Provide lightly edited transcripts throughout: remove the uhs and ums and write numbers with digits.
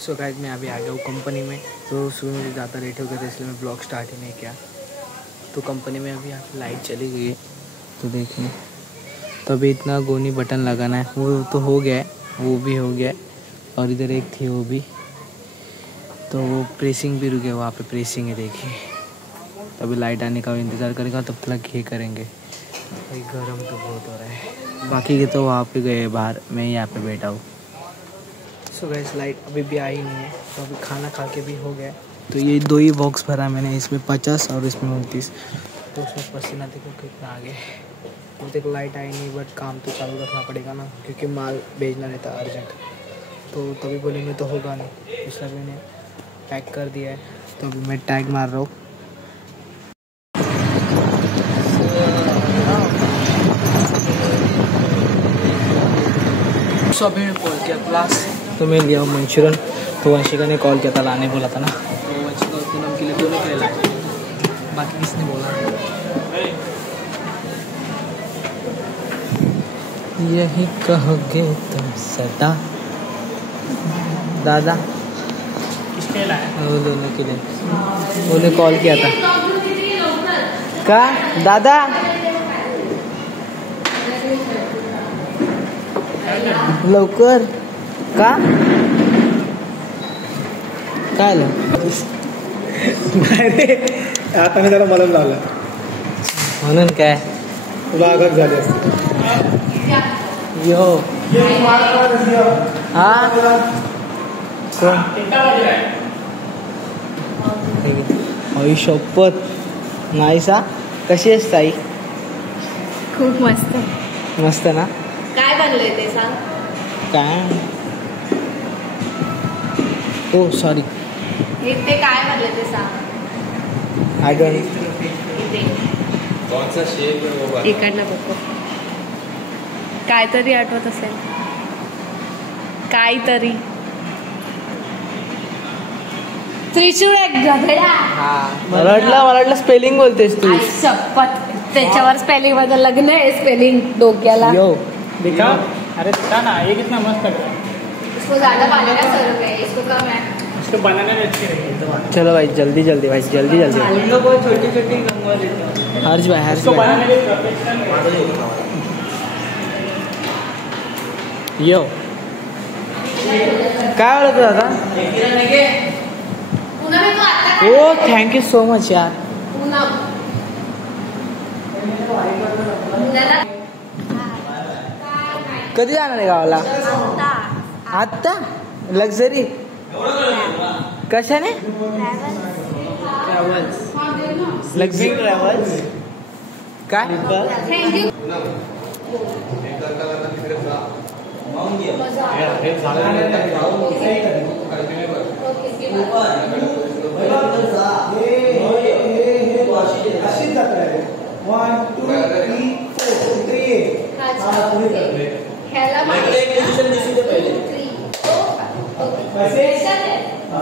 So guys मैं अभी आ गया हूँ कंपनी में। तो सुबह मुझे ज़्यादा लेट हो गया था इसलिए मैं ब्लॉग स्टार्ट ही नहीं किया। तो कंपनी में अभी यहाँ पे लाइट चली गई है, तो देखिए। तो अभी इतना गोनी बटन लगाना है, वो तो हो गया है, वो भी हो गया है। और इधर एक थी वो भी, तो वो प्रेसिंग भी रुक गया, वहाँ पे प्रेसिंग है देखिए। तो अभी लाइट आने का इंतज़ार करेगा, तब तक ये करेंगे। भाई गर्म तो बहुत हो रहा है। बाकी के तो वहाँ पे गए बाहर, मैं यहाँ पे बैठा हूँ। सो गाइस लाइट अभी भी आई नहीं है, तो अभी खाना खा के भी हो गया। तो ये 2 ही बॉक्स भरा मैंने, इसमें 50 और इसमें 29। तो उसमें पसीना देखो कितना आ गया। तो देखो लाइट आई नहीं, बट काम तो चालू रखना पड़ेगा ना, क्योंकि माल भेजना रहता है अर्जेंट। तो तभी बोलेंगे तो होगा नहीं, इसलिए मैंने पैक कर दिया है। तो अभी मैं टैग मार रहा हूँ। तो अभी मैं कॉल किया क्लास, तो मैं लिया मंचूरियन। तो वंशिका ने कॉल किया था, लाने बोला था ना। तो वंशिका और पूनम के लिए दोनों के लिए लाए, बाकी किसने बोला। यही कहोगे तुम सदा। दादा किसके लाए? वो दोनों के लिए, उन्हें कॉल किया था। का दादा लवकर का काय अरे आता मी त्याला मलम लावला म्हणून काय तुला आघात झाले असते. यो हा आई शपथ नाही सा. कशी आहेस ताई? खूप मस्त. मस्त ना. काय बनलंय ते सांग. काय ओ सॉरी हे ते काय बनलंय ते सांग. I don't. कौन सा शेप है वो? इकडनं बघ. काहीतरी आठवत असेल. काहीतरी त्रिशूळ एक गधडा. मला वाटलं स्पेलिंग बोलतेस तू. शपथ त्याच्यावर स्पेलिंग माझं लग्न आहे. स्पेलिंग डोक्याला. यो दिखा. अरे दिखा ना, ये कितना मस्त लग रहा है. इसको ज्यादा बनाना जरूर है. इसको कम है. इसको बनाने में अच्छी रहेगी. चलो भाई जल्दी जल्दी भाई जल्दी जल्दी. हम लोग को छोटी छोटी रंगवा देते हैं. हर्ष भाई इसको बनाने में प्रोफेशनल. यो काय बोलत होता दादा? ओ थँक्यू सो मच यार. कधी जाणार आहे गावाला? आत्ता लक्झरी कशाने? लक्झरी ट्रॅव्हल्स काय? अशीच जात आहे. 1 2 3 4 3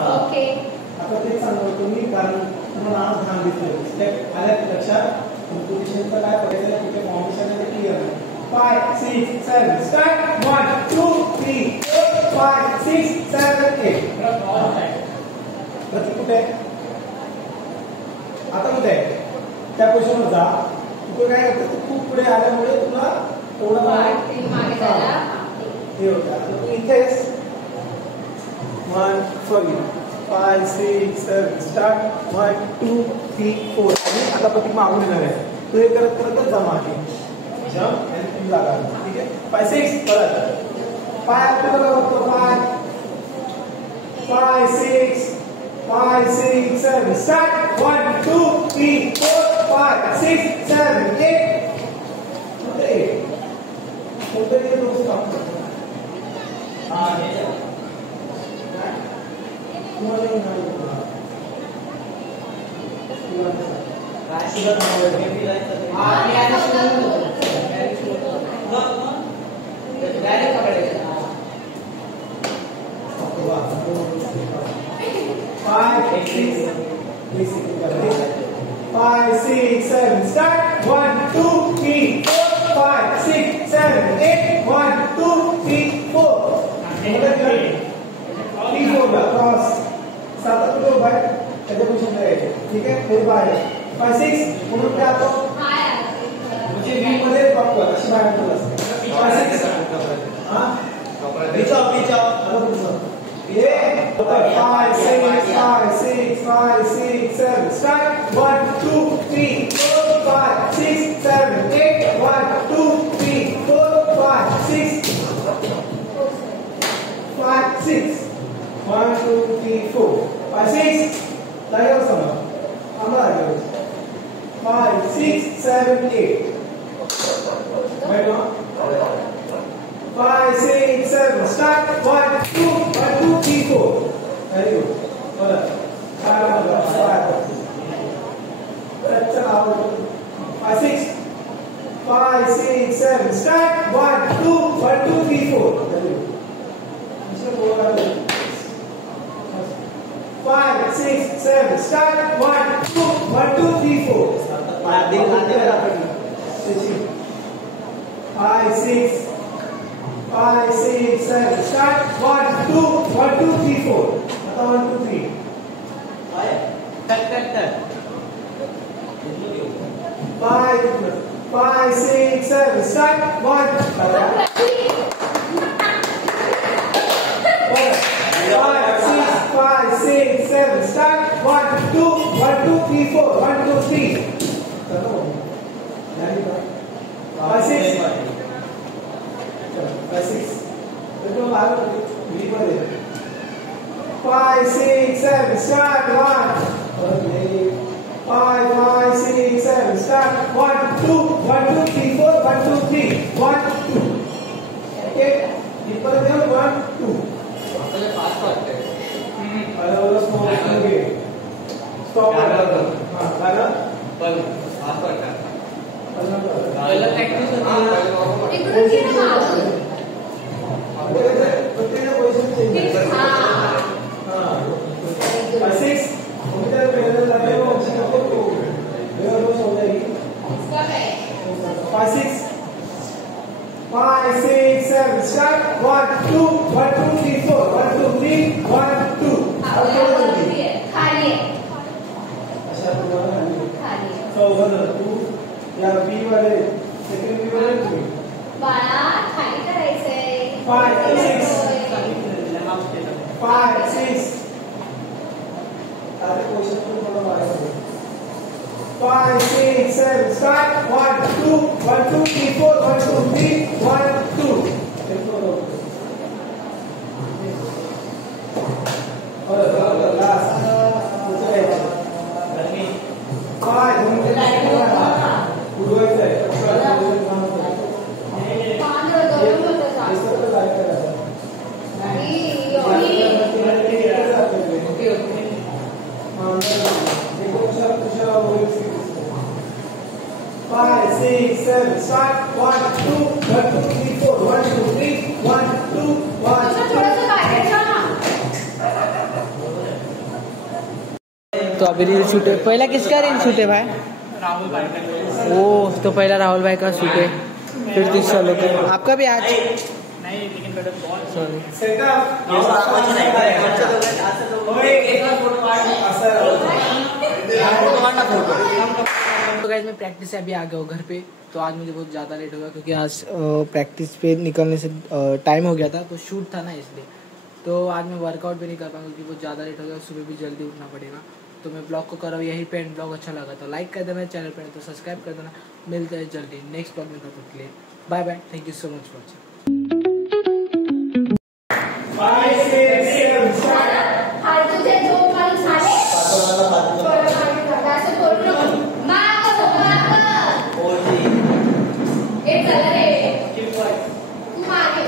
ओके. आता तेच सांगतो तुम्ही, कारण तुम्हाला आज ध्यान दिसतोय. स्टेप आल्यात लक्षात. कंपोजिशनचं काय पडायचं, कुठे फाउंडेशन आहे ते क्लिअर आहे. 5 6 7 स्टार्ट. 1 2 3 4 5 6 7 8. प्रतीक कुठे आहे? आता कुठे आहे? त्या पोझिशनवर जा. तू काय करतो, तू खूप पुढे आल्यामुळे तुला थोडं मागे झाला. हे होतं. आता तू इथेच 1 सॉरी 5 6 7 स्टार्ट. 1 2 3 4. आणि आता प्रतीक मागून येणार आहे. तू हे करत करतच जा मागे. जम्प आणि तीन जागा. ठीक आहे. 5 6 परत 5 आपल्याला बघतो. 5 6 5 6 7 स्टार्ट. 1 2 3 4 5 6 7 8. कोणतरी दोस्त काम करतो. हा हे Five, six, seven, start. 1, 2, 3, 4, 5, 6, 7, 8. 1, 2, 3, 4. 3, 4 का क्रॉस. 7 को बाय ऐसे पोजीशन में आएगा. ठीक है, फिर बाय. 5, 6 म्हणून काय आपण म्हणजे बी मध्ये पकडू अशी बाहेर पडू असते. 5, 6 हां पिचा ये 5, 6, 5, 6, 7 start. 1, 2, 3, 4, 5, 6, 7, 8. 1, 2, 3, 4, 5, 6, 5, 6. 1, 2, 3, 4, 5, 6. लागेल समजा. आम्हाला लागेल. 5, 6, 7, 8. Right now. 5, 6, 7. Start. 1, 2, 3, 4. Very good. Well, 5, 6, 7. Start. 1, 2, 3, 4. Very good. 5, 6, 7. Start. 1, 2, 3, 4. 5, 6, 7. Start. 1, 2, 3, 4. 1, 2, 3. 5, 6, 7. Start. 1. 5, 6, 7. Start. 1, 2, 3, 4. 1, 2, 3. 5, 6. 5, 6. 5, 6, 7. Start. 1. 5, 6, 7. Start. 1, 2, 3, 4. 1, 2, 3. 1, 2. Okay. People there. 1, 2. Stop. Start. 1, 2, 3, 4. 1, 2, 3. 1, 2. या बी वाले सेकंड बी वाले तुम्ही बाळा खाली करायचंय 5, 6 आता क्वेश्चन पण मला माहिती 5, 6, 7 स्टार्ट 1, 2, 3, 4 1, 2, 3 1, 2 और लास्ट Five, 6, 7, start. 1, 2, 3, 4. 1, 2, 3, 1, 2, 1, 2. तो अभी रील शूट है. पहला किसका रील शूट है भाई? राहुल भाई का. ओ तो पहला राहुल भाई का शूट है, फिर तीसरा लोग आपका भी आज नहीं लेकिन बहुत सॉरी सेटअप तो गाइस मैं प्रैक्टिस से अभी आ गया हूँ घर पे. तो आज मुझे बहुत ज़्यादा लेट हो गया क्योंकि आज प्रैक्टिस पे निकलने से टाइम हो गया था, तो शूट था ना इसलिए. तो आज मैं वर्कआउट भी नहीं कर पाऊंगा क्योंकि बहुत ज़्यादा लेट हो गया. सुबह भी जल्दी उठना पड़ेगा. तो मैं ब्लॉग को कर रहा हूँ यहीं पे एंड. ब्लॉग अच्छा लगा तो लाइक कर देना, चैनल पर तो सब्सक्राइब कर देना. मिलते हैं जल्दी नेक्स्ट ब्लॉग में. तब तक के लिए bye bye. Thank you so much for watching. 5, 6, 7, start. तुझे जो माल झाले असं करू नको. माग एक झालं रे. तू मागे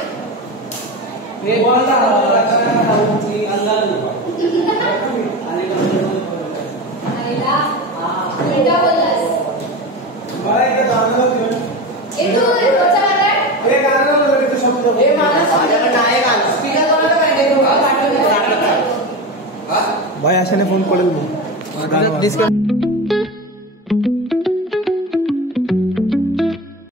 आईला बोललास अरे गाणं वगैरे तो शब्द भाई अशाने फोन पडेल मग. डिस्कस